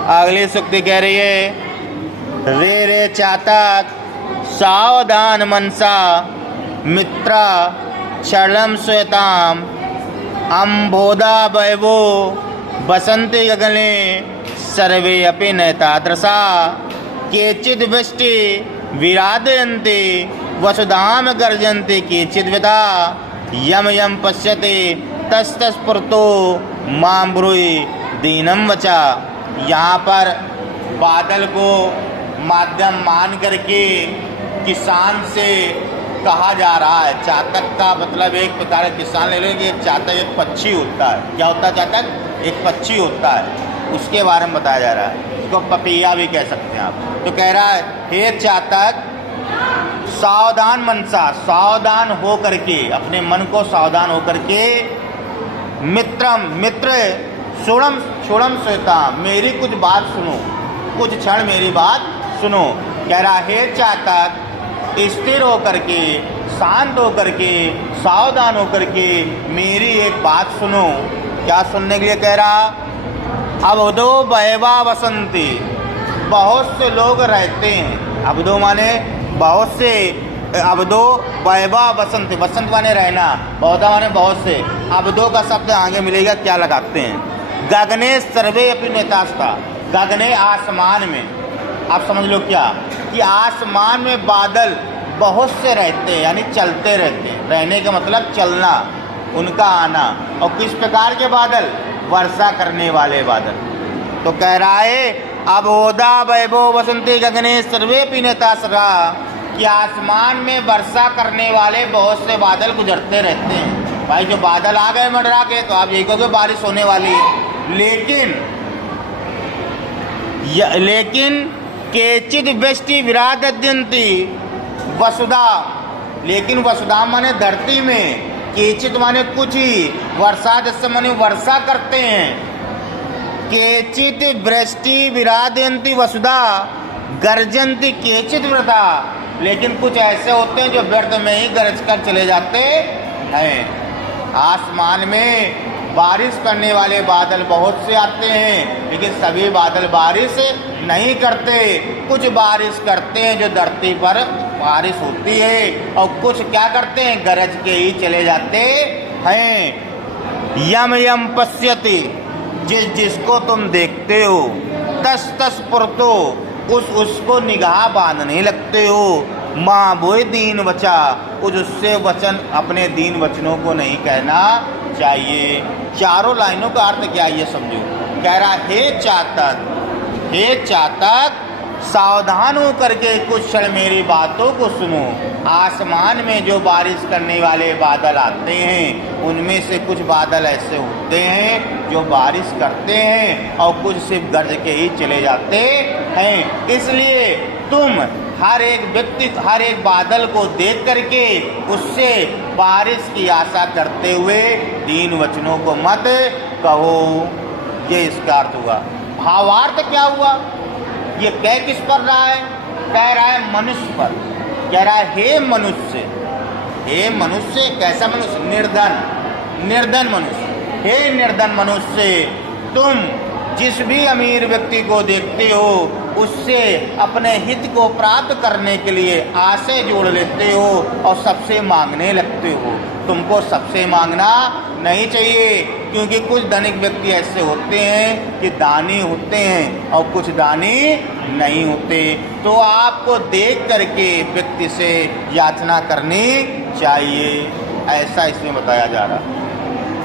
अगली सूक्ति कह रही है, रे रे चातक सावधान मनसा मित्रा चलम श्वेताम अम्भोदा वैवो बसंती गगने सर्वे अपि नैतादृशा केचिद् वृष्टि विराधयन्ति वसुधाम गर्जन्ति केचिद् विदा यम यम पश्यति तस् तस् पुरतो मां ब्रूहि दीनम वचा। यहाँ पर बादल को माध्यम मान करके किसान से कहा जा रहा है। चातक का मतलब एक प्रकार का किसान ले लो कि एक चातक एक पक्षी होता है। क्या होता है चातक? एक पक्षी होता है, उसके बारे में बताया जा रहा है। इसको पपैया भी कह सकते हैं आप। तो कह रहा है, हे चातक सावधान मनसा, सावधान हो करके, अपने मन को सावधान हो करके, मित्र सुणम श्वेता, मेरी कुछ बात सुनो, कुछ क्षण मेरी बात सुनो। कह रहा है, हे चातक स्थिर होकर के, शांत होकर के, सावधान होकर के मेरी एक बात सुनो। क्या सुनने के लिए कह रहा? अबदो वैवा वसंती, बहुत से लोग रहते हैं। अबदो माने बहुत से, अबदो वैवा वसंती, वसंत माने रहना, बहुधा माने बहुत से। अबदो का शब्द आगे मिलेगा, क्या लगाते हैं? गगने सर्वे अपनी नेतास्ता, गगने आसमान में, आप समझ लो क्या कि आसमान में बादल बहुत से रहते हैं, यानी चलते रहते हैं। रहने का मतलब चलना, उनका आना। और किस प्रकार के बादल? वर्षा करने वाले बादल। तो कह रहा है, अब ओदा वैभव वसंती गगने सर्वे पिनेतासरा, कि आसमान में वर्षा करने वाले बहुत से बादल गुजरते रहते हैं। भाई जो बादल आ गए मंडरा के, तो आप यही कहोगे बारिश होने वाली है। लेकिन केचिद वृष्टि विराधयन्ति वसुधा, लेकिन वसुधा माने धरती में, केचित माने कुछ ही, वर्षा जैसे माने वर्षा करते हैं। केचित वृष्टि विराधयन्ति वसुधा गर्जन्ति केचित व्रता, लेकिन कुछ ऐसे होते हैं जो व्यर्थ में ही गरज कर चले जाते हैं। आसमान में बारिश करने वाले बादल बहुत से आते हैं, लेकिन सभी बादल बारिश नहीं करते। कुछ बारिश करते हैं जो धरती पर बारिश होती है, और कुछ क्या करते हैं? गरज के ही चले जाते हैं। यम यम पश्यति, जिसको तुम देखते हो, तस तस पुरतो, उसको निगाह बांधने लगते हो। माँ बोए दीन वचा, उससे वचन, अपने दीन वचनों को नहीं कहना चाहिए। चारों लाइनों का अर्थ क्या है ये समझो। कह रहा, हे चातक सावधान हो करके कुछ क्षण मेरी बातों को सुनो। आसमान में जो बारिश करने वाले बादल आते हैं, उनमें से कुछ बादल ऐसे होते हैं जो बारिश करते हैं, और कुछ सिर्फ गरज के ही चले जाते हैं। इसलिए तुम हर एक व्यक्ति, हर एक बादल को देख करके उससे बारिश की आशा करते हुए दीन वचनों को मत कहो। ये इसका अर्थ हुआ। भावार्थ क्या हुआ? ये कह किस पर रहा है? कह रहा है मनुष्य पर। कह रहा है, हे मनुष्य, हे मनुष्य, कैसा मनुष्य? निर्धन मनुष्य। हे निर्धन मनुष्य, तुम जिस भी अमीर व्यक्ति को देखते हो, उससे अपने हित को प्राप्त करने के लिए आशे जोड़ लेते हो और सबसे मांगने लगते हो। तुमको सबसे मांगना नहीं चाहिए, क्योंकि कुछ धनिक व्यक्ति ऐसे होते हैं कि दानी होते हैं और कुछ दानी नहीं होते। तो आपको देख करके व्यक्ति से याचना करनी चाहिए, ऐसा इसमें बताया जा रहा है।